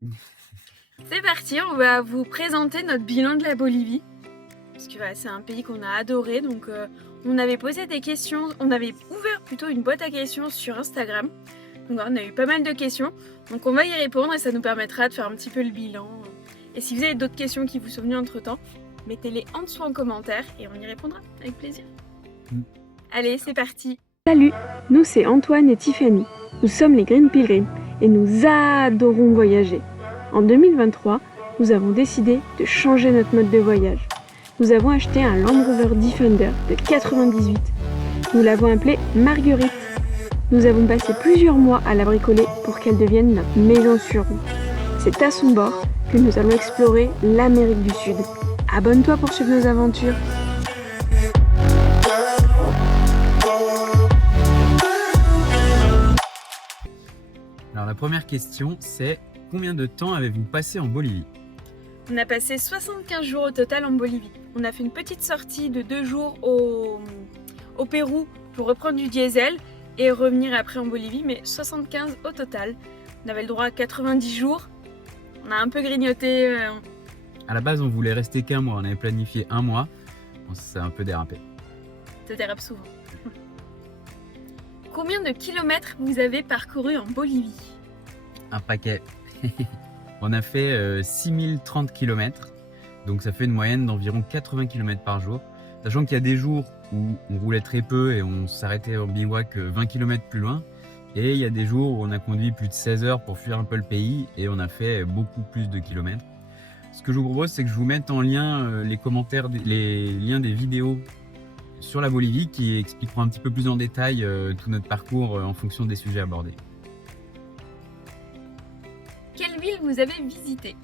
C'est parti, on va vous présenter notre bilan de la Bolivie. Parce que c'est un pays qu'on a adoré, donc on avait posé des questions, on avait ouvert plutôt une boîte à questions sur Instagram. Donc on a eu pas mal de questions, donc on va y répondre et ça nous permettra de faire un petit peu le bilan. Et si vous avez d'autres questions qui vous sont venues entre temps, mettez-les en dessous en commentaire et on y répondra avec plaisir. Allez, c'est parti. Salut, nous c'est Antoine et Tiffany. Nous sommes les Green Pilgrims et nous adorons voyager. En 2023, nous avons décidé de changer notre mode de voyage. Nous avons acheté un Land Rover Defender de 98. Nous l'avons appelé Marguerite. Nous avons passé plusieurs mois à la bricoler pour qu'elle devienne notre maison sur roue. C'est à son bord que nous allons explorer l'Amérique du Sud. Abonne-toi pour suivre nos aventures. Alors la première question, c'est combien de temps avez-vous passé en Bolivie? On a passé 75 jours au total en Bolivie. On a fait une petite sortie de 2 jours au Pérou pour reprendre du diesel et revenir après en Bolivie, mais 75 au total. On avait le droit à 90 jours. On a un peu grignoté. À la base, on voulait rester qu'un mois, on avait planifié un mois. Bon, ça a un peu dérapé. Ça dérape souvent. Combien de kilomètres vous avez parcouru en Bolivie? Un paquet. On a fait 6030 km, donc ça fait une moyenne d'environ 80 km par jour. Sachant qu'il y a des jours où on roulait très peu et on s'arrêtait en bivouac 20 km plus loin. Et il y a des jours où on a conduit plus de 16 heures pour fuir un peu le pays et on a fait beaucoup plus de kilomètres. Ce que je vous propose, c'est que je vous mette en lien les commentaires, les liens des vidéos sur la Bolivie qui expliqueront un petit peu plus en détail tout notre parcours en fonction des sujets abordés. Quelle ville vous avez visité?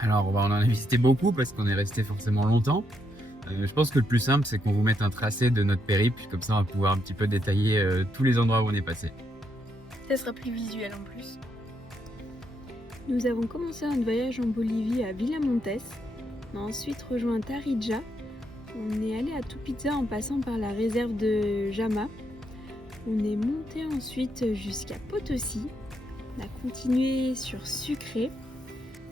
Alors on en a visité beaucoup parce qu'on est resté forcément longtemps. Je pense que le plus simple, c'est qu'on vous mette un tracé de notre périple, comme ça on va pouvoir un petit peu détailler tous les endroits où on est passé. Ça sera plus visuel en plus. Nous avons commencé notre voyage en Bolivie à Villamontes. On a ensuite rejoint Tarija. On est allé à Tupiza en passant par la réserve de Jama. On est monté ensuite jusqu'à Potosi. On a continué sur Sucre.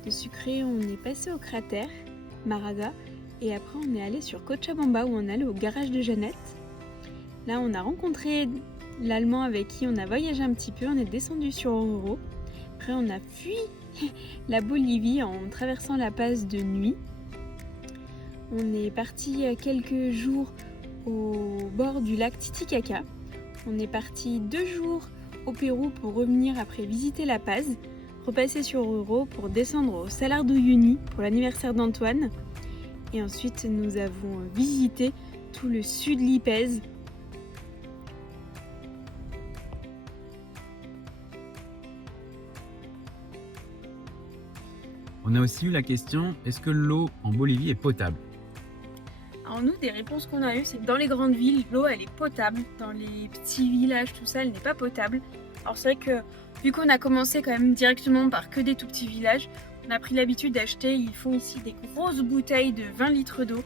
De Sucre, on est passé au cratère Maraga. Et après, on est allé sur Cochabamba où on est allé au garage de Jeannette. Là, on a rencontré l'Allemand avec qui on a voyagé un petit peu. On est descendu sur Oruro. Après, on a fui la Bolivie en traversant la passe de nuit. On est parti quelques jours au bord du lac Titicaca. On est parti 2 jours au Pérou pour revenir après visiter La Paz, repasser sur Oruro pour descendre au Salar d'Uyuni pour l'anniversaire d'Antoine. Et ensuite, nous avons visité tout le sud Lipèze. On a aussi eu la question, est-ce que l'eau en Bolivie est potable? Alors nous, des réponses qu'on a eues, c'est que dans les grandes villes, l'eau elle est potable. Dans les petits villages, tout ça, elle n'est pas potable. Alors c'est vrai que vu qu'on a commencé quand même directement par que des tout petits villages, on a pris l'habitude d'acheter, ils font ici des grosses bouteilles de 20 litres d'eau.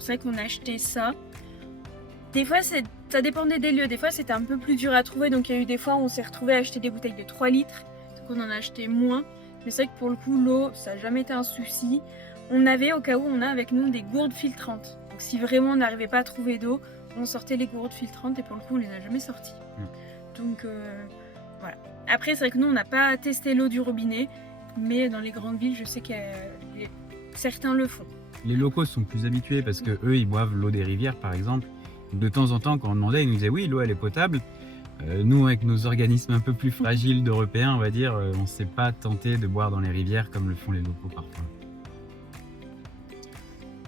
C'est vrai qu'on a acheté ça. Des fois, ça dépendait des lieux. Des fois, c'était un peu plus dur à trouver. Donc il y a eu des fois où on s'est retrouvé à acheter des bouteilles de 3 litres. Donc on en a acheté moins. Mais c'est vrai que pour le coup, l'eau, ça n'a jamais été un souci. On avait, au cas où, on a avec nous des gourdes filtrantes. Donc si vraiment on n'arrivait pas à trouver d'eau, on sortait les gourdes filtrantes et pour le coup, on les a jamais sorties. Donc voilà. Après, c'est vrai que nous, on n'a pas testé l'eau du robinet, mais dans les grandes villes, je sais que certains le font. Les locaux sont plus habitués parce que eux, ils boivent l'eau des rivières, par exemple. De temps en temps, quand on demandait, ils nous disaient oui, l'eau elle est potable. Nous, avec nos organismes un peu plus fragiles d'Européens, on va dire, on ne s'est pas tenté de boire dans les rivières comme le font les locaux parfois.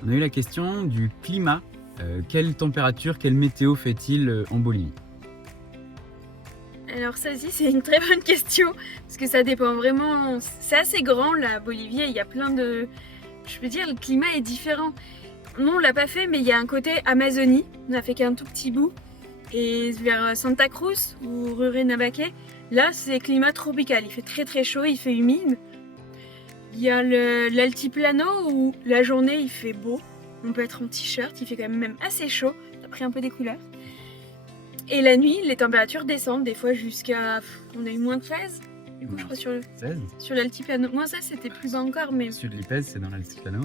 On a eu la question du climat. Quelle température, quelle météo fait-il en Bolivie? Alors ça aussi c'est une très bonne question parce que ça dépend vraiment, c'est assez grand la Bolivie, il y a plein de, je veux dire le climat est différent. Non on l'a pas fait mais il y a un côté Amazonie, on a fait qu'un tout petit bout et vers Santa Cruz ou Rurrenabaque, là c'est climat tropical, il fait très très chaud, il fait humide. Il y a l'altiplano où la journée il fait beau, on peut être en t-shirt, il fait quand même assez chaud, ça a pris un peu des couleurs. Et la nuit, les températures descendent des fois jusqu'à, on a eu moins 13. Du coup, je crois 16. sur l'altiplano. Moi, ça, c'était plus bas encore, mais Sud Lipez, c'est dans l'Altiplano.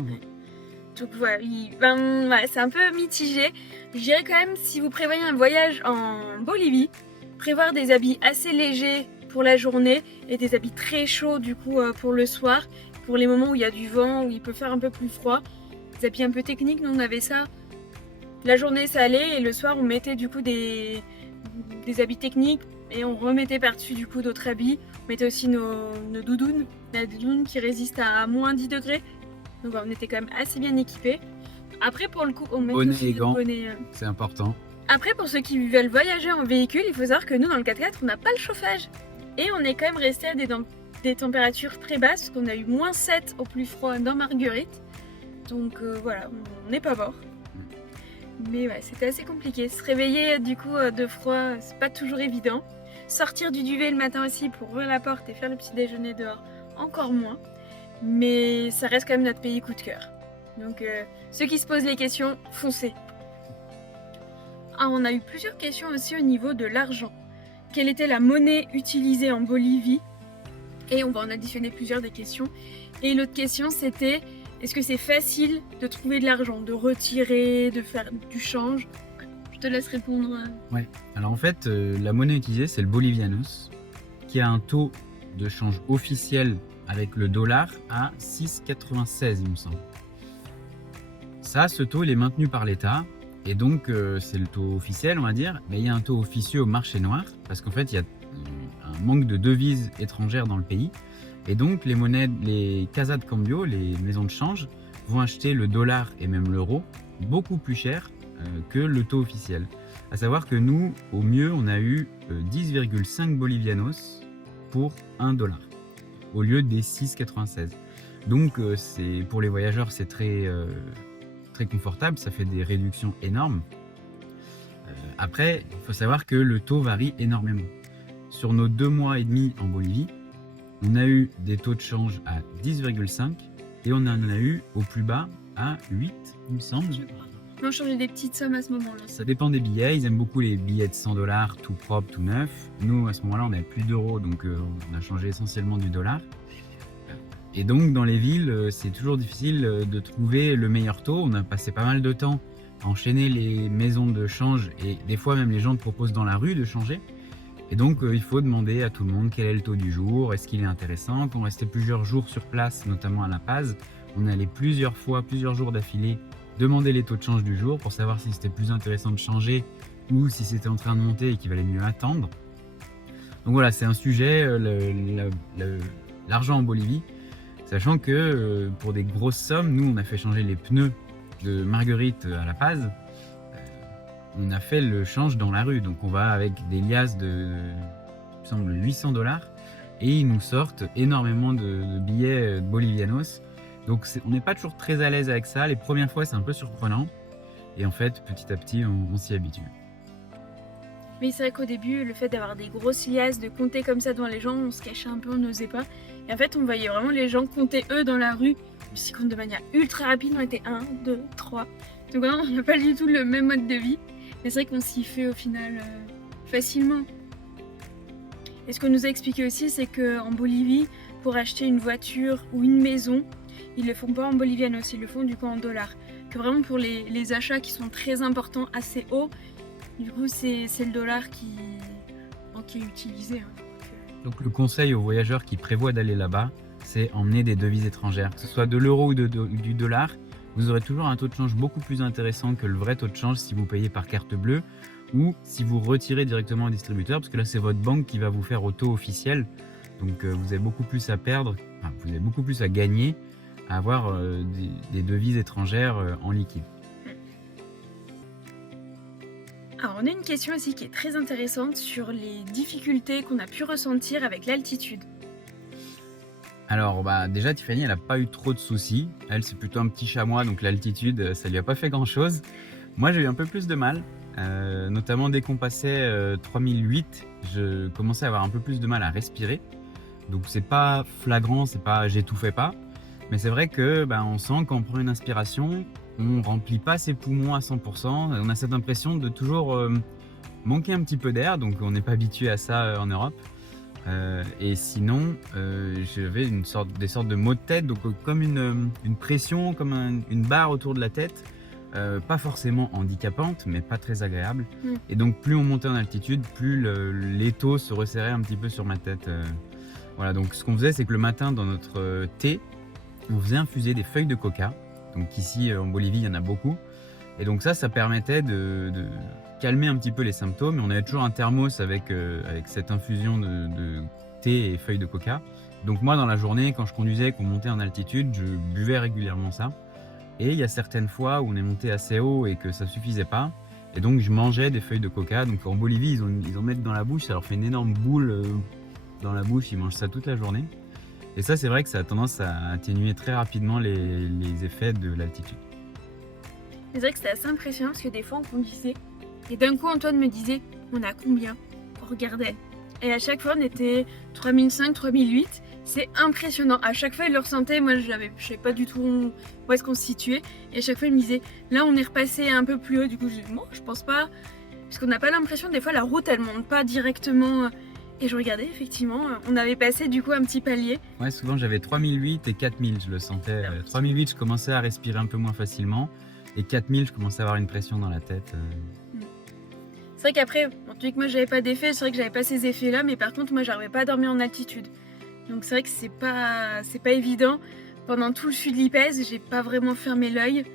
donc voilà, c'est un peu mitigé. Je dirais quand même, si vous prévoyez un voyage en Bolivie, prévoir des habits assez légers pour la journée et des habits très chauds du coup pour le soir, pour les moments où il y a du vent, où il peut faire un peu plus froid. Des habits un peu techniques, nous on avait ça. La journée ça allait et le soir on mettait du coup des habits techniques et on remettait par-dessus du coup d'autres habits. On mettait aussi nos doudounes, des doudounes qui résistent à moins 10 degrés. Donc on était quand même assez bien équipés. Après pour le coup on met Bonnet aussi et le gants. bonnet. C'est important. Après pour ceux qui veulent voyager en véhicule, il faut savoir que nous dans le 4x4 on n'a pas le chauffage. Et on est quand même resté à des températures très basses, parce qu'on a eu -7 au plus froid dans Marguerite. Donc voilà, on n'est pas mort. Mais ouais, c'était assez compliqué. Se réveiller du coup de froid, c'est pas toujours évident. Sortir du duvet le matin aussi pour ouvrir la porte et faire le petit déjeuner dehors, encore moins. Mais ça reste quand même notre pays coup de cœur. Donc ceux qui se posent les questions, foncez. Ah, on a eu plusieurs questions aussi au niveau de l'argent. Quelle était la monnaie utilisée en Bolivie? Et on va en additionner plusieurs des questions. Et l'autre question c'était, est-ce que c'est facile de trouver de l'argent, de retirer, de faire du change? Je te laisse répondre. Ouais. Alors en fait, la monnaie utilisée, c'est le bolivianos, qui a un taux de change officiel avec le dollar à 6,96, il me semble. Ça, ce taux, il est maintenu par l'État. Et donc, c'est le taux officiel, on va dire. Mais il y a un taux officieux au marché noir, parce qu'en fait, il y a un manque de devises étrangères dans le pays. Et donc, les monnaies, les casas de cambio, les maisons de change, vont acheter le dollar et même l'euro beaucoup plus cher que le taux officiel. À savoir que nous, au mieux, on a eu 10,5 bolivianos pour 1 dollar, au lieu des 6,96. Donc, pour les voyageurs, c'est très confortable, ça fait des réductions énormes. Après, il faut savoir que le taux varie énormément. Sur nos 2 mois et demi en Bolivie, on a eu des taux de change à 10,5 et on en a eu au plus bas à 8, il me semble. On changeait des petites sommes à ce moment-là. Ça dépend des billets, ils aiment beaucoup les billets de 100 $, tout propre, tout neuf. Nous, à ce moment-là, on n'avait plus d'euros, donc on a changé essentiellement du dollar. Et donc, dans les villes, c'est toujours difficile de trouver le meilleur taux. On a passé pas mal de temps à enchaîner les maisons de change et des fois même les gens te proposent dans la rue de changer. Et donc, il faut demander à tout le monde quel est le taux du jour, est-ce qu'il est intéressant. Quand on restait plusieurs jours sur place, notamment à La Paz, on allait plusieurs jours d'affilée demander les taux de change du jour pour savoir si c'était plus intéressant de changer ou si c'était en train de monter et qu'il valait mieux attendre. Donc voilà, c'est un sujet, l'argent en Bolivie. Sachant que pour des grosses sommes, nous on a fait changer les pneus de Marguerite à La Paz. On a fait le change dans la rue. Donc on va avec des liasses de, il me semble, 800 $ et ils nous sortent énormément de billets bolivianos. Donc on n'est pas toujours très à l'aise avec ça. Les premières fois c'est un peu surprenant. Et en fait, petit à petit, on s'y habitue. Mais c'est vrai qu'au début, le fait d'avoir des grosses liasses, de compter comme ça devant les gens, on se cachait un peu, on n'osait pas. Et en fait, on voyait vraiment les gens compter eux dans la rue. Ils s'y comptent de manière ultra rapide, on était 1, 2, 3. Donc vraiment, on n'a pas du tout le même mode de vie. Mais c'est vrai qu'on s'y fait au final facilement. Et ce qu'on nous a expliqué aussi, c'est qu'en Bolivie, pour acheter une voiture ou une maison, ils le font pas en bolivianos, ils le font du coup en dollars. Que vraiment pour les achats qui sont très importants, assez hauts, du coup c'est le dollar qui est utilisé. Donc le conseil aux voyageurs qui prévoient d'aller là-bas, c'est emmener des devises étrangères. Que ce soit de l'euro ou du dollar, vous aurez toujours un taux de change beaucoup plus intéressant que le vrai taux de change si vous payez par carte bleue ou si vous retirez directement au distributeur, parce que là c'est votre banque qui va vous faire au taux officiel. Donc vous avez beaucoup plus à perdre, enfin, vous avez beaucoup plus à gagner à avoir des devises étrangères en liquide. Alors on a une question aussi qui est très intéressante sur les difficultés qu'on a pu ressentir avec l'altitude. Alors déjà Tiffany elle n'a pas eu trop de soucis, elle c'est plutôt un petit chamois donc l'altitude ça lui a pas fait grand chose. Moi j'ai eu un peu plus de mal, notamment dès qu'on passait 3008 je commençais à avoir un peu plus de mal à respirer. Donc c'est pas flagrant, c'est pas j'étouffais pas, mais c'est vrai que on sent quand on prend une inspiration, on remplit pas ses poumons à 100%, on a cette impression de toujours manquer un petit peu d'air, donc on n'est pas habitué à ça en Europe. Et sinon, j'avais des sortes de maux de tête, donc comme une pression, comme une barre autour de la tête, pas forcément handicapante, mais pas très agréable. Et donc plus on montait en altitude, plus l'étau se resserrait un petit peu sur ma tête. Voilà, donc ce qu'on faisait, c'est que le matin, dans notre thé, on faisait infuser des feuilles de coca. Donc ici, en Bolivie, il y en a beaucoup. Et donc ça permettait de calmer un petit peu les symptômes. Et on avait toujours un thermos avec cette infusion de thé et feuilles de coca. Donc moi, dans la journée, quand je conduisais, qu'on montait en altitude, je buvais régulièrement ça. Et il y a certaines fois où on est monté assez haut et que ça suffisait pas. Et donc je mangeais des feuilles de coca. Donc en Bolivie, ils en mettent dans la bouche, ça leur fait une énorme boule dans la bouche, ils mangent ça toute la journée. Et ça, c'est vrai que ça a tendance à atténuer très rapidement les effets de l'altitude. C'est vrai que c'était assez impressionnant parce que des fois on conduisait et d'un coup Antoine me disait on a combien? On regardait. Et à chaque fois on était 3005, 3008. C'est impressionnant. À chaque fois il le ressentait, moi je savais pas du tout où est-ce qu'on se situait. Et à chaque fois il me disait là on est repassé un peu plus haut. Du coup je dis bon je pense pas. Parce qu'on n'a pas l'impression, des fois la route elle monte pas directement. Et je regardais effectivement, on avait passé du coup un petit palier. Ouais, souvent j'avais 3008 et 4000, je le sentais. 3008 je commençais à respirer un peu moins facilement. Et 4000 je commençais à avoir une pression dans la tête. C'est vrai qu'après, bon, tu dis que moi j'avais pas d'effet, c'est vrai que j'avais pas ces effets là, mais par contre moi j'arrivais pas à dormir en altitude. Donc c'est vrai que c'est pas évident. Pendant tout le sud de l'Ipèze, j'ai pas vraiment fermé l'œil.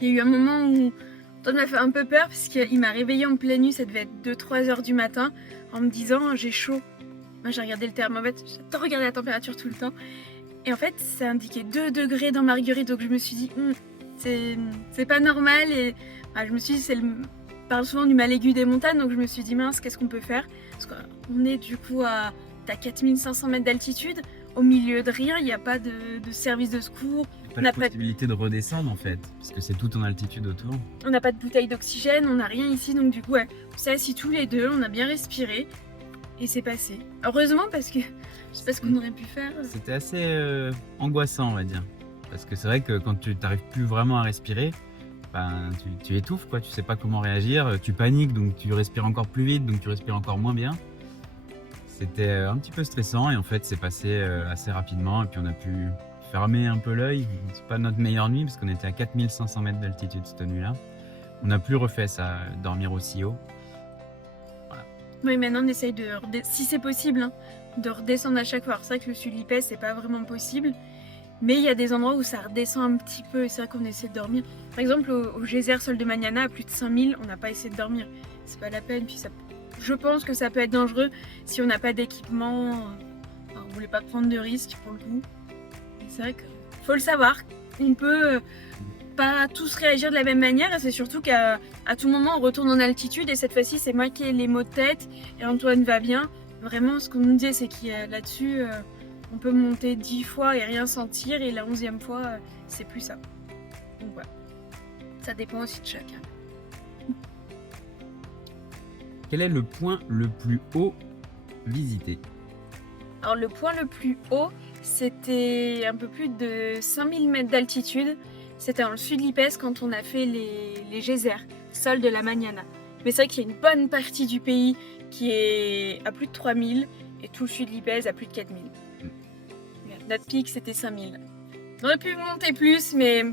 Il y a eu un moment où Antoine m'a fait un peu peur parce qu'il m'a réveillée en pleine nuit, ça devait être 2-3 heures du matin, en me disant j'ai chaud. Moi j'ai regardé le thermomètre, j'adore regarder la température tout le temps. Et en fait ça indiquait 2 degrés dans Marguerite, donc je me suis dit c'est pas normal. Et je me suis dit on parle souvent du mal aigu des montagnes, donc je me suis dit mince, qu'est-ce qu'on peut faire? Parce qu'on est du coup à 4500 mètres d'altitude, au milieu de rien, il n'y a pas de service de secours. Pas la possibilité de redescendre en fait, parce que c'est tout en altitude autour. On n'a pas de bouteille d'oxygène, on n'a rien ici, donc du coup on s'est assis tous les deux, on a bien respiré et c'est passé. Heureusement parce que je sais pas ce qu'on aurait pu faire. C'était assez angoissant on va dire, parce que c'est vrai que quand tu n'arrives plus vraiment à respirer, tu étouffes quoi, tu sais pas comment réagir, tu paniques donc tu respires encore plus vite, donc tu respires encore moins bien. C'était un petit peu stressant et en fait c'est passé assez rapidement et puis on a pu fermer un peu l'œil. C'est pas notre meilleure nuit parce qu'on était à 4500 mètres d'altitude cette nuit-là. On n'a plus refait ça, dormir aussi haut. Voilà. Oui, maintenant on essaye si c'est possible, de redescendre à chaque fois. C'est vrai que le sud de l'Ipèze c'est pas vraiment possible, mais il y a des endroits où ça redescend un petit peu et c'est vrai qu'on essaie de dormir. Par exemple au geyser Sol de Mañana à plus de 5000, on n'a pas essayé de dormir. C'est pas la peine, puis je pense que ça peut être dangereux si on n'a pas d'équipement. On voulait pas prendre de risques pour le coup. C'est vrai qu'il faut le savoir, on peut pas tous réagir de la même manière et c'est surtout qu'à tout moment on retourne en altitude et cette fois-ci c'est moi qui ai les maux de tête et Antoine va bien. Vraiment ce qu'on nous dit c'est qu'il y a là-dessus on peut monter 10 fois et rien sentir et la 11e fois c'est plus ça. Donc voilà, ça dépend aussi de chacun. Quel est le point le plus haut visité? Alors le point le plus haut, c'était un peu plus de 5000 mètres d'altitude. C'était dans le sud de l'Ipèze quand on a fait les geysers, Sol de la Mañana. Mais c'est vrai qu'il y a une bonne partie du pays qui est à plus de 3000 et tout le sud de l'Ipèze à plus de 4000. Notre pic c'était 5000. On aurait pu monter plus, mais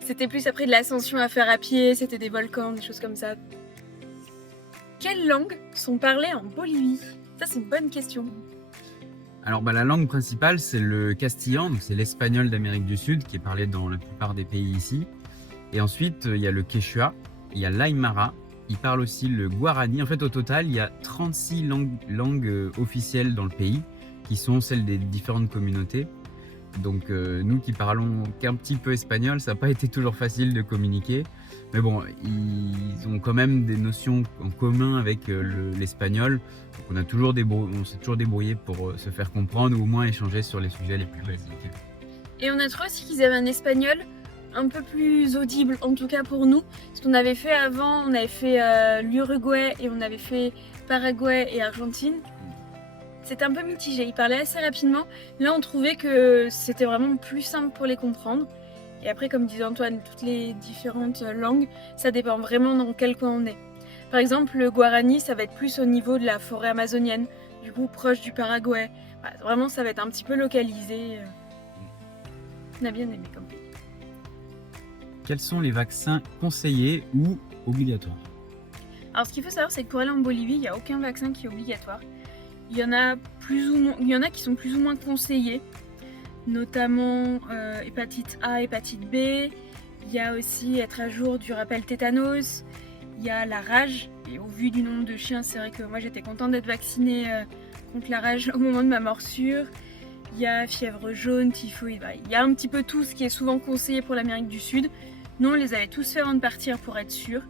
c'était plus après de l'ascension à faire à pied, c'était des volcans, des choses comme ça. Quelles langues sont parlées en Bolivie? Ça c'est une bonne question. Alors la langue principale c'est le castillan, donc c'est l'espagnol d'Amérique du Sud qui est parlé dans la plupart des pays ici. Et ensuite il y a le quechua, il y a l'aymara, il parle aussi le guarani. En fait au total il y a 36 langues officielles dans le pays qui sont celles des différentes communautés. Donc nous qui parlons qu'un petit peu espagnol, ça n'a pas été toujours facile de communiquer. Mais bon, ils ont quand même des notions en commun avec l'espagnol. Donc on s'est toujours débrouillé pour se faire comprendre ou au moins échanger sur les sujets les plus basiques. Et on a trouvé aussi qu'ils avaient un espagnol un peu plus audible, en tout cas pour nous. Ce qu'on avait fait avant, on avait fait l'Uruguay et on avait fait Paraguay et Argentine. C'était un peu mitigé, ils parlaient assez rapidement. Là, on trouvait que c'était vraiment plus simple pour les comprendre. Et après, comme disait Antoine, toutes les différentes langues, ça dépend vraiment dans quel coin on est. Par exemple, le guarani, ça va être plus au niveau de la forêt amazonienne. du coup proche du Paraguay. Voilà, vraiment, ça va être un petit peu localisé. On a bien aimé comme pays. Quels sont les vaccins conseillés ou obligatoires? Alors, ce qu'il faut savoir, c'est que pour aller en Bolivie, il n'y a aucun vaccin qui est obligatoire. Il y en a qui sont plus ou moins conseillés, notamment hépatite A, hépatite B. Il y a aussi être à jour du rappel tétanos. Il y a la rage. Et au vu du nombre de chiens, c'est vrai que moi j'étais contente d'être vaccinée contre la rage au moment de ma morsure. Il y a fièvre jaune, typhoïde. Il y a un petit peu tout ce qui est souvent conseillé pour l'Amérique du Sud. Nous, on les avait tous fait avant de partir pour être sûr.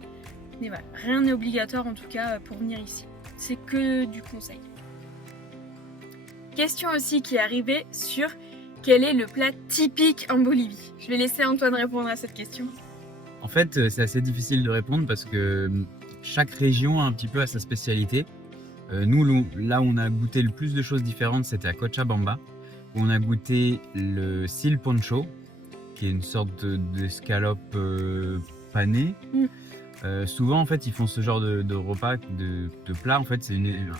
Mais voilà, rien n'est obligatoire en tout cas pour venir ici. C'est que du conseil. Question aussi qui est arrivée sur quel est le plat typique en Bolivie. Je vais laisser Antoine répondre à cette question. En fait, c'est assez difficile de répondre parce que chaque région a un petit peu à sa spécialité. Nous, là où on a goûté le plus de choses différentes, c'était à Cochabamba, où on a goûté le silponcho, qui est une sorte d'escalope panée. Souvent, en fait, ils font ce genre de repas, de plat. En fait, c'est une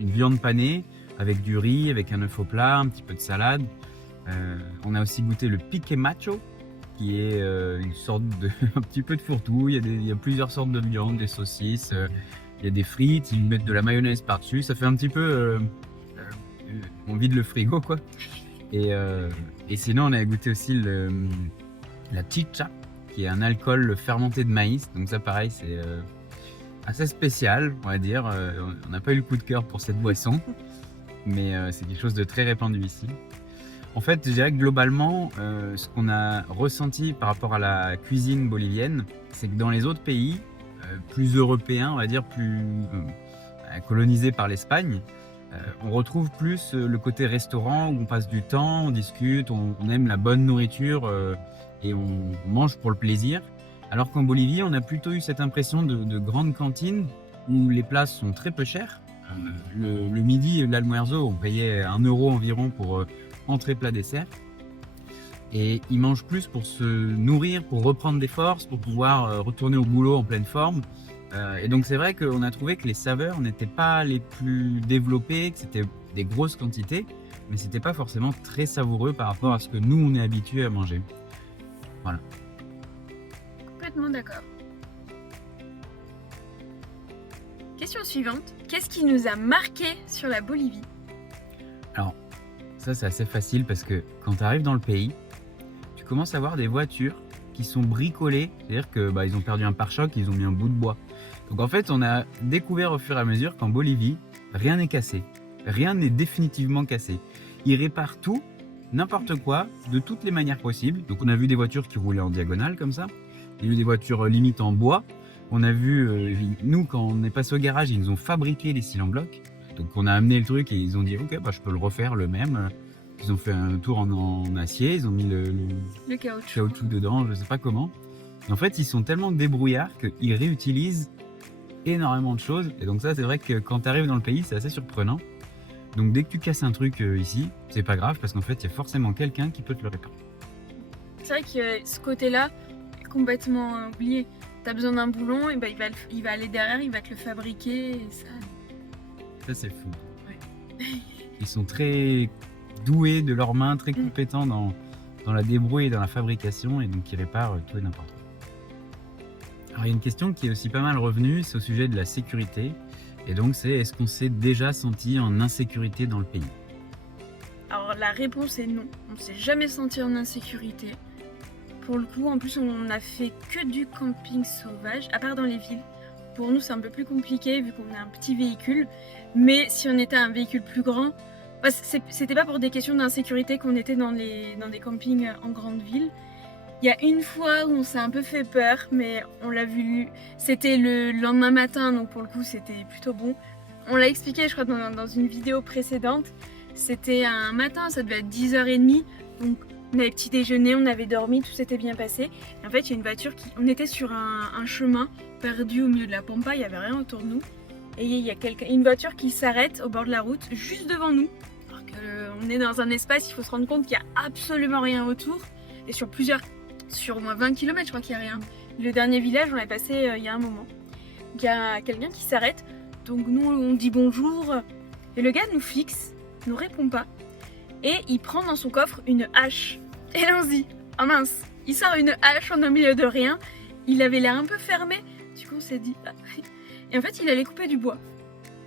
viande panée avec du riz, avec un œuf au plat, un petit peu de salade. On a aussi goûté le pique macho, qui est une sorte de un petit peu de fourre-tout. Il y a plusieurs sortes de viande, des saucisses, il y a des frites, ils mettent de la mayonnaise par-dessus. Ça fait un petit peu on vide le frigo, quoi. Et sinon, on a goûté aussi la chicha, qui est un alcool fermenté de maïs. Donc ça, pareil, c'est assez spécial, on va dire. On n'a pas eu le coup de cœur pour cette boisson, mais c'est quelque chose de très répandu ici. En fait, je dirais que globalement, ce qu'on a ressenti par rapport à la cuisine bolivienne, c'est que dans les autres pays, plus européens, on va dire, plus colonisés par l'Espagne, on retrouve plus le côté restaurant où on passe du temps, on discute, on aime la bonne nourriture et on mange pour le plaisir. Alors qu'en Bolivie, on a plutôt eu cette impression de grande cantine où les plats sont très peu chers. Le midi, l'almuerzo, on payait 1 euro environ pour entrée, plat, dessert. Et ils mangent plus pour se nourrir, pour reprendre des forces, pour pouvoir retourner au boulot en pleine forme. Et donc c'est vrai qu'on a trouvé que les saveurs n'étaient pas les plus développées, que c'était des grosses quantités, mais c'était pas forcément très savoureux par rapport à ce que nous on est habitués à manger. Voilà. Complètement d'accord. Question suivante. Qu'est-ce qui nous a marqué sur la Bolivie? Alors, ça c'est assez facile parce que quand tu arrives dans le pays, tu commences à voir des voitures qui sont bricolées, c'est-à-dire que ils ont perdu un pare-choc, ils ont mis un bout de bois. Donc en fait, on a découvert au fur et à mesure qu'en Bolivie, rien n'est cassé. Rien n'est définitivement cassé. Ils réparent tout, n'importe quoi, de toutes les manières possibles. Donc on a vu des voitures qui roulaient en diagonale comme ça. Il y a eu des voitures limite en bois. On a vu, nous quand on est passé au garage, ils nous ont fabriqué les cils en bloc. Donc on a amené le truc et ils ont dit ok, je peux le refaire le même. Ils ont fait un tour en acier, ils ont mis le caoutchouc dedans, je sais pas comment. Et en fait, ils sont tellement débrouillards qu'ils réutilisent énormément de choses. Et donc ça, c'est vrai que quand tu arrives dans le pays, c'est assez surprenant. Donc dès que tu casses un truc ici, c'est pas grave parce qu'en fait, il y a forcément quelqu'un qui peut te le réparer. C'est vrai que ce côté-là est complètement oublié. Tu as besoin d'un boulon, et il va aller derrière, il va te le fabriquer. Et ça c'est fou. Ouais. Ils sont très doués de leurs mains, très compétents dans la débrouille et dans la fabrication, et donc ils réparent tout et n'importe quoi. Alors il y a une question qui est aussi pas mal revenue, c'est au sujet de la sécurité. Et donc c'est, est-ce qu'on s'est déjà senti en insécurité dans le pays? Alors la réponse est non. On ne s'est jamais senti en insécurité. Pour le coup, en plus on n'a fait que du camping sauvage, à part dans les villes. Pour nous c'est un peu plus compliqué vu qu'on a un petit véhicule. Mais si on était un véhicule plus grand, parce que c'était pas pour des questions d'insécurité qu'on était dans des campings en grande ville. Il y a une fois où on s'est un peu fait peur, mais on l'a vu, c'était le lendemain matin, donc pour le coup c'était plutôt bon. On l'a expliqué je crois dans une vidéo précédente, c'était un matin, ça devait être 10h30, donc on avait petit déjeuner, on avait dormi, tout s'était bien passé. Et en fait il y a une voiture on était sur un chemin perdu au milieu de la pampa, il n'y avait rien autour de nous. Et il y a une voiture qui s'arrête au bord de la route, juste devant nous. Alors qu'on est dans un espace, il faut se rendre compte qu'il n'y a absolument rien autour. Et sur au moins 20 km, je crois qu'il n'y a rien. Le dernier village, on l'a passé il y a un moment. Il y a quelqu'un qui s'arrête. Donc nous, on dit bonjour. Et le gars nous fixe, nous répond pas, et il prend dans son coffre une hache. Et là on se dit, oh mince, il sort une hache en au milieu de rien, il avait l'air un peu fermé, du coup on s'est dit, ah. Et en fait il allait couper du bois.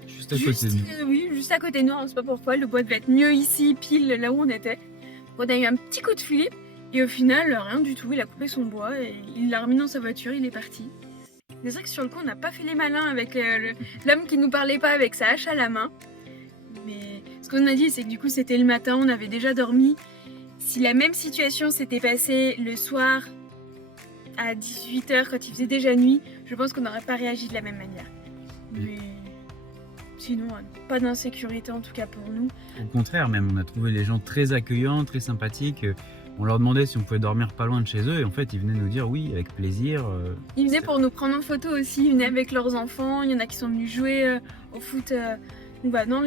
Juste à côté de nous. Oui, juste à côté de nous, on ne sait pas pourquoi, le bois devait être mieux ici, pile là où on était. On a eu un petit coup de Philippe, et au final, rien du tout, il a coupé son bois, et il l'a remis dans sa voiture, il est parti. C'est vrai que sur le coup, on n'a pas fait les malins avec l'homme qui nous parlait pas avec sa hache à la main. Mais ce qu'on a dit, c'est que du coup, c'était le matin, on avait déjà dormi. Si la même situation s'était passée le soir à 18h quand il faisait déjà nuit, je pense qu'on n'aurait pas réagi de la même manière. Mais sinon, pas d'insécurité en tout cas pour nous. Au contraire, même, on a trouvé les gens très accueillants, très sympathiques. On leur demandait si on pouvait dormir pas loin de chez eux et en fait, ils venaient nous dire oui, avec plaisir. Ils venaient pour nous prendre en photo aussi, ils venaient avec leurs enfants, il y en a qui sont venus jouer au foot. Donc voilà, non,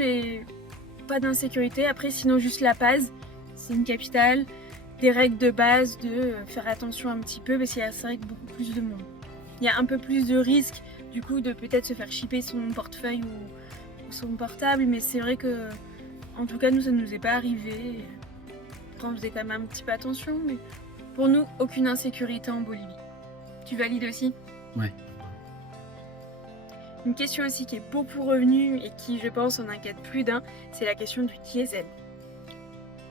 pas d'insécurité. Après, sinon, juste La Paz, c'est une capitale, des règles de base de faire attention un petit peu parce qu'il y a, c'est vrai, que beaucoup plus de monde. Il y a un peu plus de risque du coup de peut-être se faire chipper son portefeuille ou son portable, mais c'est vrai que en tout cas, nous, ça ne nous est pas arrivé. Après, on faisait quand même un petit peu attention, mais pour nous, aucune insécurité en Bolivie. Tu valides aussi? Ouais. Une question aussi qui est beaucoup revenue et qui, je pense, en inquiète plus d'un, c'est la question du diesel.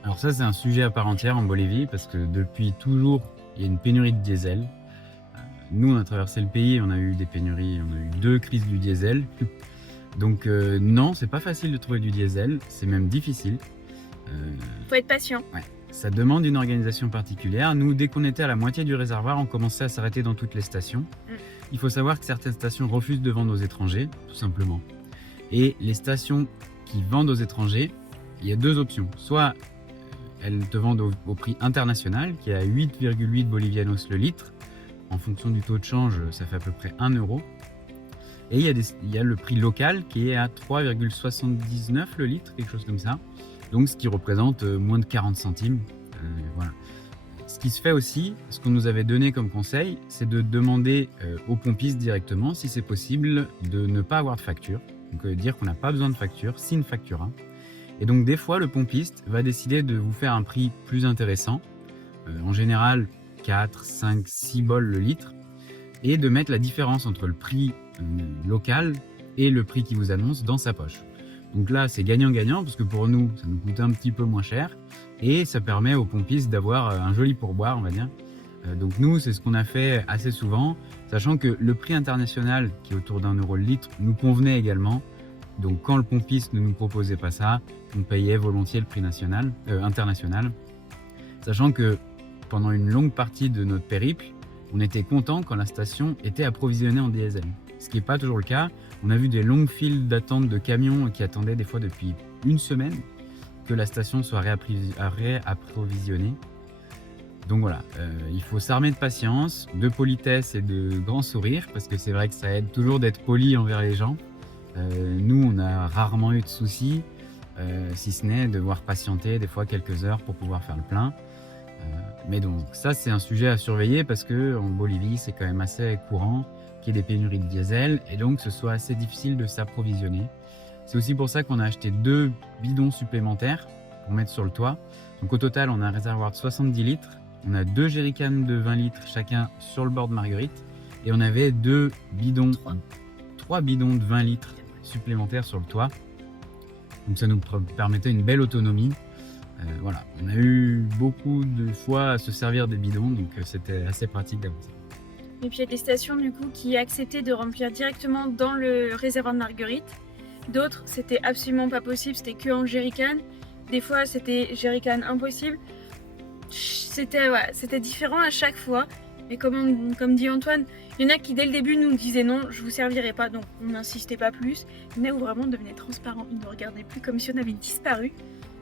Alors ça, c'est un sujet à part entière en Bolivie parce que depuis toujours, il y a une pénurie de diesel. Nous, on a traversé le pays, on a eu des pénuries, on a eu 2 crises du diesel. Donc non, c'est pas facile de trouver du diesel, c'est même difficile. Faut être patient. Ouais. Ça demande une organisation particulière. Nous, dès qu'on était à la moitié du réservoir, on commençait à s'arrêter dans toutes les stations. Il faut savoir que certaines stations refusent de vendre aux étrangers, tout simplement. Et les stations qui vendent aux étrangers, il y a 2 options. Soit elles te vendent au prix international, qui est à 8,8 bolivianos le litre. En fonction du taux de change, ça fait à peu près 1 euro. Et il y a le prix local qui est à 3,79 le litre, quelque chose comme ça. Donc ce qui représente moins de 40 centimes. Voilà. Ce qui se fait aussi, ce qu'on nous avait donné comme conseil, c'est de demander aux pompistes directement, si c'est possible, de ne pas avoir de facture. Donc dire qu'on n'a pas besoin de facture, signe factura. Et donc des fois, le pompiste va décider de vous faire un prix plus intéressant, en général 4, 5, 6 bols le litre, et de mettre la différence entre le prix local et le prix qu'il vous annonce dans sa poche. Donc là, c'est gagnant-gagnant parce que pour nous, ça nous coûte un petit peu moins cher et ça permet aux pompistes d'avoir un joli pourboire, on va dire. Donc nous, c'est ce qu'on a fait assez souvent, sachant que le prix international, qui est autour d'1 euro le litre, nous convenait également. Donc quand le pompiste ne nous proposait pas ça, on payait volontiers le prix international. Sachant que pendant une longue partie de notre périple, on était content quand la station était approvisionnée en diesel. Ce qui n'est pas toujours le cas. On a vu des longues files d'attente de camions qui attendaient des fois depuis 1 semaine que la station soit réapprovisionnée. Donc voilà, il faut s'armer de patience, de politesse et de grands sourires parce que c'est vrai que ça aide toujours d'être poli envers les gens. Nous, on a rarement eu de soucis, si ce n'est devoir patienter des fois quelques heures pour pouvoir faire le plein. Mais donc ça, c'est un sujet à surveiller parce qu'en Bolivie, c'est quand même assez courant qu'il y ait des pénuries de diesel et donc ce soit assez difficile de s'approvisionner. C'est aussi pour ça qu'on a acheté 2 bidons supplémentaires pour mettre sur le toit. Donc au total, on a un réservoir de 70 litres. On a 2 jerrycans de 20 litres chacun sur le bord de Marguerite. Et on avait 3 bidons de 20 litres supplémentaires sur le toit. Donc ça nous permettait une belle autonomie. Voilà, on a eu beaucoup de fois à se servir des bidons, donc c'était assez pratique d'avoir ça. Et puis il y a des stations du coup qui acceptaient de remplir directement dans le réservoir de Marguerite. D'autres, c'était absolument pas possible, c'était que en jerrycan. Des fois, c'était jerrycan impossible. C'était différent à chaque fois. Mais comme dit Antoine, il y en a qui dès le début nous disaient non, je vous servirai pas, donc on n'insistait pas plus. Il y en a où vraiment on devenait transparent, ils ne regardaient plus comme si on avait disparu.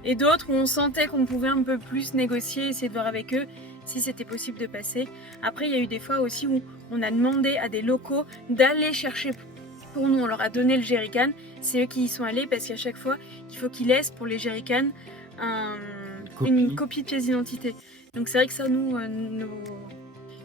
Et d'autres où on sentait qu'on pouvait un peu plus négocier, essayer de voir avec eux si c'était possible de passer. Après, il y a eu des fois aussi où on a demandé à des locaux d'aller chercher pour nous. On leur a donné le jerrycan, c'est eux qui y sont allés parce qu'à chaque fois, il faut qu'ils laissent pour les jerrycans une copie de pièce d'identité. Donc c'est vrai que ça, nous,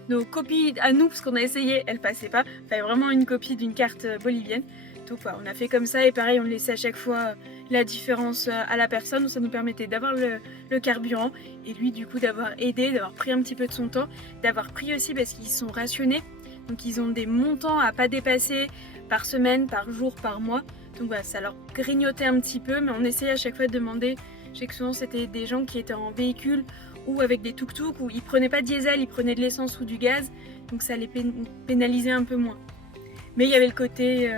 nos copies à nous, parce qu'on a essayé, elles passaient pas. Il fallait vraiment une copie d'une carte bolivienne. Donc voilà, on a fait comme ça et pareil, on laissait à chaque fois la différence à la personne. Donc ça nous permettait d'avoir le carburant et lui du coup d'avoir aidé, d'avoir pris un petit peu de son temps, d'avoir pris aussi parce qu'ils sont rationnés. Donc ils ont des montants à pas dépasser par semaine, par jour, par mois. Donc voilà, ça leur grignotait un petit peu, mais on essayait à chaque fois de demander. Je sais que souvent c'était des gens qui étaient en véhicule ou avec des tuk-tuk où ils prenaient pas de diesel, ils prenaient de l'essence ou du gaz. Donc ça les pénalisait un peu moins. Mais il y avait le côté...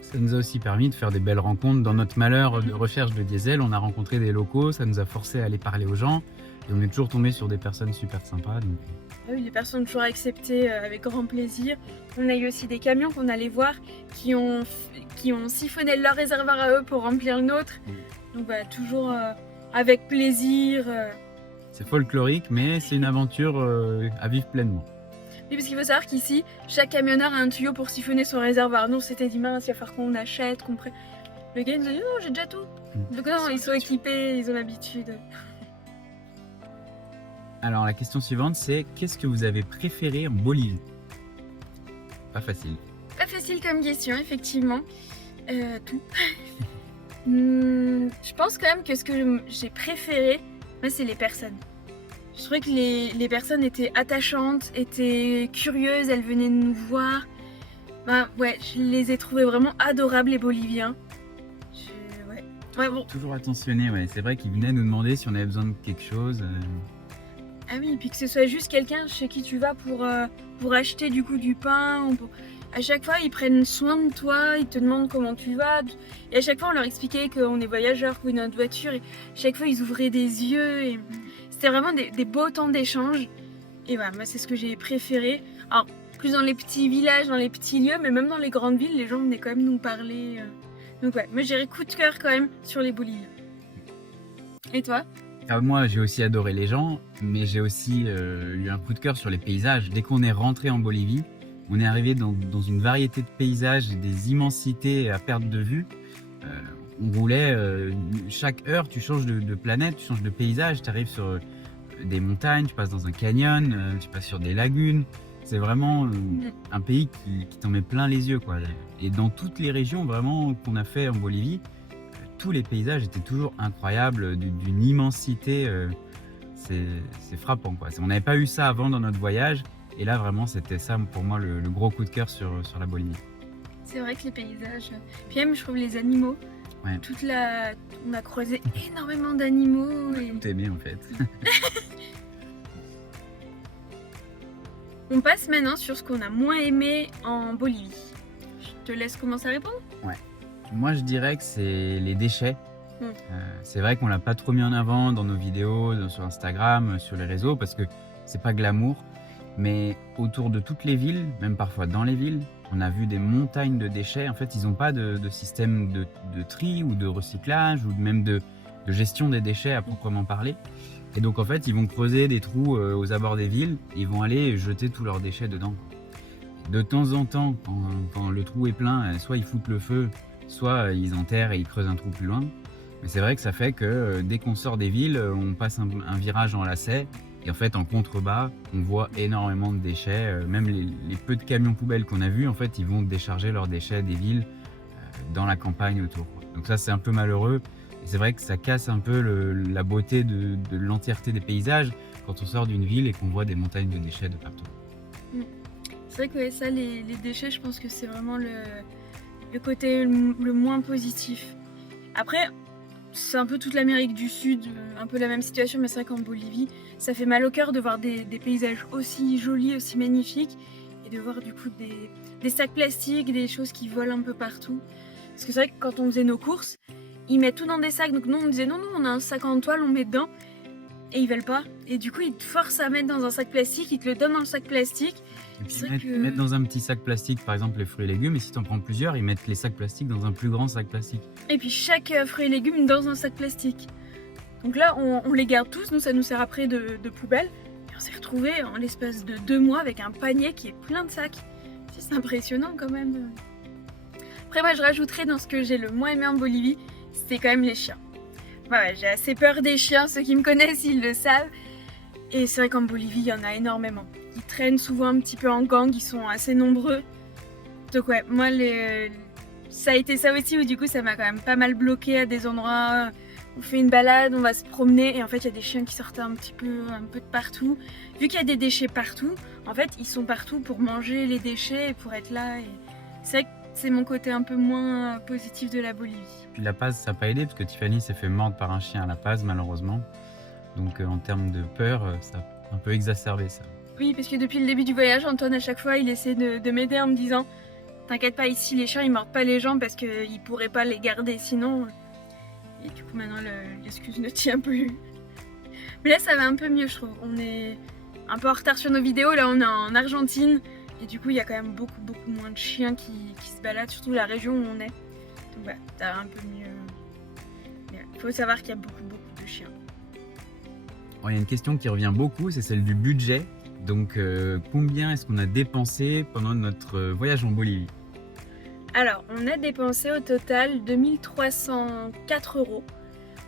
Ça nous a aussi permis de faire des belles rencontres. Dans notre malheur de recherche de diesel, on a rencontré des locaux, ça nous a forcé à aller parler aux gens. Et on est toujours tombé sur des personnes super sympas. Donc... Ah oui, les personnes ont toujours accepté avec grand plaisir. On a eu aussi des camions qu'on allait voir qui ont siphonné leur réservoir à eux pour remplir le nôtre. Donc voilà, toujours avec plaisir. C'est folklorique, mais c'est une aventure à vivre pleinement. Oui, parce qu'il faut savoir qu'ici, chaque camionneur a un tuyau pour siphonner son réservoir. Nous, on s'était dit, mince, il va falloir qu'on achète, qu'on prenne. Le gars, il nous a dit, non, j'ai déjà tout. Donc non, ils sont équipés, ils ont l'habitude. Alors, la question suivante, c'est qu'est-ce que vous avez préféré en Bolivie? Pas facile. Pas facile comme question, effectivement. Tout. Je pense quand même que ce que j'ai préféré, moi, c'est les personnes. Je trouvais que les personnes étaient attachantes, étaient curieuses, elles venaient nous voir. Ouais, je les ai trouvées vraiment adorables, les Boliviens. Ouais, bon. Toujours attentionnés, ouais. C'est vrai qu'ils venaient nous demander si on avait besoin de quelque chose. Ah oui, et puis que ce soit juste quelqu'un chez qui tu vas pour acheter du coup du pain. À chaque fois, ils prennent soin de toi, ils te demandent comment tu vas. Et à chaque fois, on leur expliquait qu'on est voyageurs, qu'on est dans notre voiture. Et chaque fois, ils ouvraient des yeux. Et... C'était vraiment des beaux temps d'échange. Et voilà, moi, c'est ce que j'ai préféré. Alors, plus dans les petits villages, dans les petits lieux, mais même dans les grandes villes, les gens venaient quand même nous parler. Donc ouais, moi, j'irais coup de cœur quand même sur les Boliviens. Et toi? Moi, j'ai aussi adoré les gens, mais j'ai aussi eu un coup de cœur sur les paysages. Dès qu'on est rentré en Bolivie, on est arrivé dans une variété de paysages et des immensités à perte de vue. On roulait, chaque heure, tu changes de planète, tu changes de paysage, tu arrives sur des montagnes, tu passes dans un canyon, tu passes sur des lagunes. C'est vraiment un pays qui t'en met plein les yeux, quoi. Et dans toutes les régions vraiment qu'on a fait en Bolivie, tous les paysages étaient toujours incroyables, d'une immensité. C'est frappant, quoi. On n'avait pas eu ça avant dans notre voyage. Et là, vraiment, c'était ça pour moi le gros coup de cœur sur la Bolivie. C'est vrai que les paysages, puis même je trouve les animaux, ouais. On a croisé énormément d'animaux. Et... Tout aimé en fait. On passe maintenant sur ce qu'on a moins aimé en Bolivie. Je te laisse commencer à répondre. Ouais. Moi, je dirais que c'est les déchets. C'est vrai qu'on l'a pas trop mis en avant dans nos vidéos, sur Instagram, sur les réseaux, parce que c'est pas glamour. Mais autour de toutes les villes, même parfois dans les villes, on a vu des montagnes de déchets. En fait, ils n'ont pas de système de tri ou de recyclage ou même de gestion des déchets à proprement parler. Et donc, en fait, ils vont creuser des trous aux abords des villes et ils vont aller jeter tous leurs déchets dedans. De temps en temps, quand le trou est plein, soit ils foutent le feu, soit ils enterrent et ils creusent un trou plus loin. Mais c'est vrai que ça fait que dès qu'on sort des villes, on passe un virage en lacet. Et en fait, en contrebas, on voit énormément de déchets. Même les peu de camions poubelles qu'on a vus, en fait, ils vont décharger leurs déchets des villes dans la campagne autour. Donc ça, c'est un peu malheureux. Et c'est vrai que ça casse un peu la beauté de l'entièreté des paysages quand on sort d'une ville et qu'on voit des montagnes de déchets de partout. C'est vrai que ça, les déchets, je pense que c'est vraiment le côté le moins positif. Après, c'est un peu toute l'Amérique du Sud, un peu la même situation, mais c'est vrai qu'en Bolivie, ça fait mal au cœur de voir des paysages aussi jolis, aussi magnifiques, et de voir du coup des sacs plastiques, des choses qui volent un peu partout. Parce que c'est vrai que quand on faisait nos courses, ils mettent tout dans des sacs, donc nous on disait non, on a un sac en toile, on met dedans, et ils veulent pas. Et du coup, ils te forcent à mettre dans un sac plastique, ils te le donnent dans le sac plastique. Et puis ils mettent dans un petit sac plastique, par exemple les fruits et légumes, et si tu en prends plusieurs, ils mettent les sacs plastiques dans un plus grand sac plastique. Et puis chaque fruit et légumes dans un sac plastique. Donc là, on les garde tous, nous ça nous sert après de poubelle. Et on s'est retrouvés en l'espace de 2 mois avec un panier qui est plein de sacs. C'est impressionnant quand même. Après moi je rajouterais dans ce que j'ai le moins aimé en Bolivie, c'était quand même les chiens. Ouais, j'ai assez peur des chiens, ceux qui me connaissent ils le savent. Et c'est vrai qu'en Bolivie il y en a énormément. Ils traînent souvent un petit peu en gang, ils sont assez nombreux. Donc ouais, moi ça a été ça aussi où du coup ça m'a quand même pas mal bloqué à des endroits. On fait une balade, on va se promener et en fait il y a des chiens qui sortaient un peu de partout. Vu qu'il y a des déchets partout, en fait ils sont partout pour manger les déchets et pour être là. Et c'est vrai que c'est mon côté un peu moins positif de la Bolivie. Puis La Paz, ça n'a pas aidé parce que Tiffany s'est fait mordre par un chien à La Paz, malheureusement. Donc en termes de peur, ça a un peu exacerbé ça. Oui, parce que depuis le début du voyage, Antoine à chaque fois il essaie de m'aider en me disant t'inquiète pas, ici les chiens ils mordent pas les gens parce qu'ils pourraient pas les garder sinon. Et du coup maintenant l'excuse ne tient plus. Mais là ça va un peu mieux je trouve. On est un peu en retard sur nos vidéos, là on est en Argentine. Et du coup il y a quand même beaucoup moins de chiens qui se baladent, surtout la région où on est. Donc voilà, ça va un peu mieux. Mais il faut savoir qu'il y a beaucoup de chiens. Bon, il y a une question qui revient beaucoup, c'est celle du budget. Donc combien est-ce qu'on a dépensé pendant notre voyage en Bolivie? Alors, on a dépensé au total 2304 €.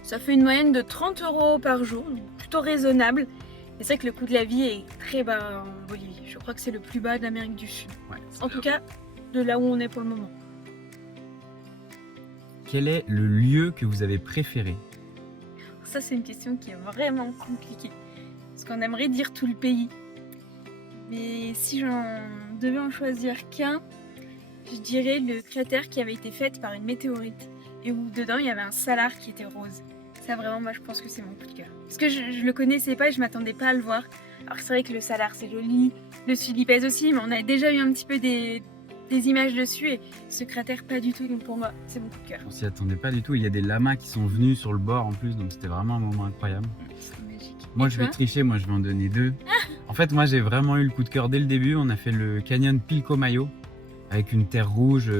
Ça fait une moyenne de 30 € par jour, donc plutôt raisonnable. Et c'est vrai que le coût de la vie est très bas en Bolivie. Je crois que c'est le plus bas d'Amérique du Sud. Ouais, En tout cas, de là où on est pour le moment. Quel est le lieu que vous avez préféré? Ça, c'est une question qui est vraiment compliquée. Parce qu'on aimerait dire tout le pays. Mais si j'en devais en choisir qu'un, je dirais le cratère qui avait été fait par une météorite et où dedans il y avait un salar qui était rose. Ça vraiment, moi je pense que c'est mon coup de cœur. Parce que je le connaissais pas et je m'attendais pas à le voir. Alors c'est vrai que le salar c'est joli, le Sulipez aussi, mais on a déjà eu un petit peu des images dessus et ce cratère pas du tout, donc pour moi c'est mon coup de cœur. On s'y attendait pas du tout, il y a des lamas qui sont venus sur le bord en plus, donc c'était vraiment un moment incroyable. C'est magique. Moi Et je vais toi tricher, moi je vais en donner deux. En fait moi j'ai vraiment eu le coup de cœur dès le début, on a fait le canyon Pilcomayo avec une terre rouge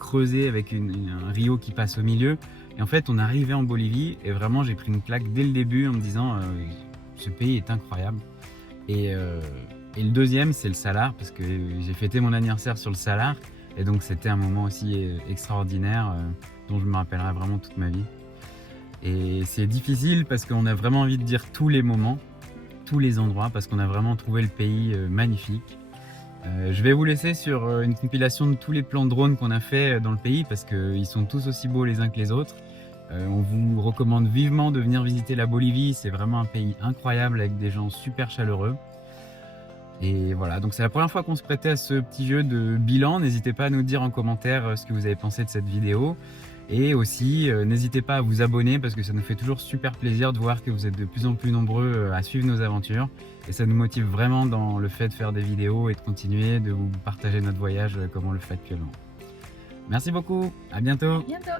creusée avec un rio qui passe au milieu. Et en fait on est arrivé en Bolivie et vraiment j'ai pris une claque dès le début en me disant ce pays est incroyable. Et le deuxième c'est le salar parce que j'ai fêté mon anniversaire sur le salar et donc c'était un moment aussi extraordinaire dont je me rappellerai vraiment toute ma vie. Et c'est difficile parce qu'on a vraiment envie de dire tous les moments, tous les endroits parce qu'on a vraiment trouvé le pays magnifique. Je vais vous laisser sur une compilation de tous les plans drone qu'on a fait dans le pays parce qu'ils sont tous aussi beaux les uns que les autres. On vous recommande vivement de venir visiter la Bolivie, c'est vraiment un pays incroyable avec des gens super chaleureux. Et voilà, donc c'est la première fois qu'on se prêtait à ce petit jeu de bilan. N'hésitez pas à nous dire en commentaire ce que vous avez pensé de cette vidéo. Et aussi, n'hésitez pas à vous abonner parce que ça nous fait toujours super plaisir de voir que vous êtes de plus en plus nombreux à suivre nos aventures. Et ça nous motive vraiment dans le fait de faire des vidéos et de continuer de vous partager notre voyage comme on le fait actuellement. Merci beaucoup, à bientôt. À bientôt.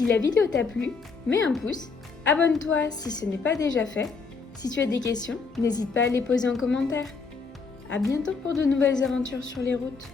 Si la vidéo t'a plu, mets un pouce, abonne-toi si ce n'est pas déjà fait. Si tu as des questions, n'hésite pas à les poser en commentaire. À bientôt pour de nouvelles aventures sur les routes.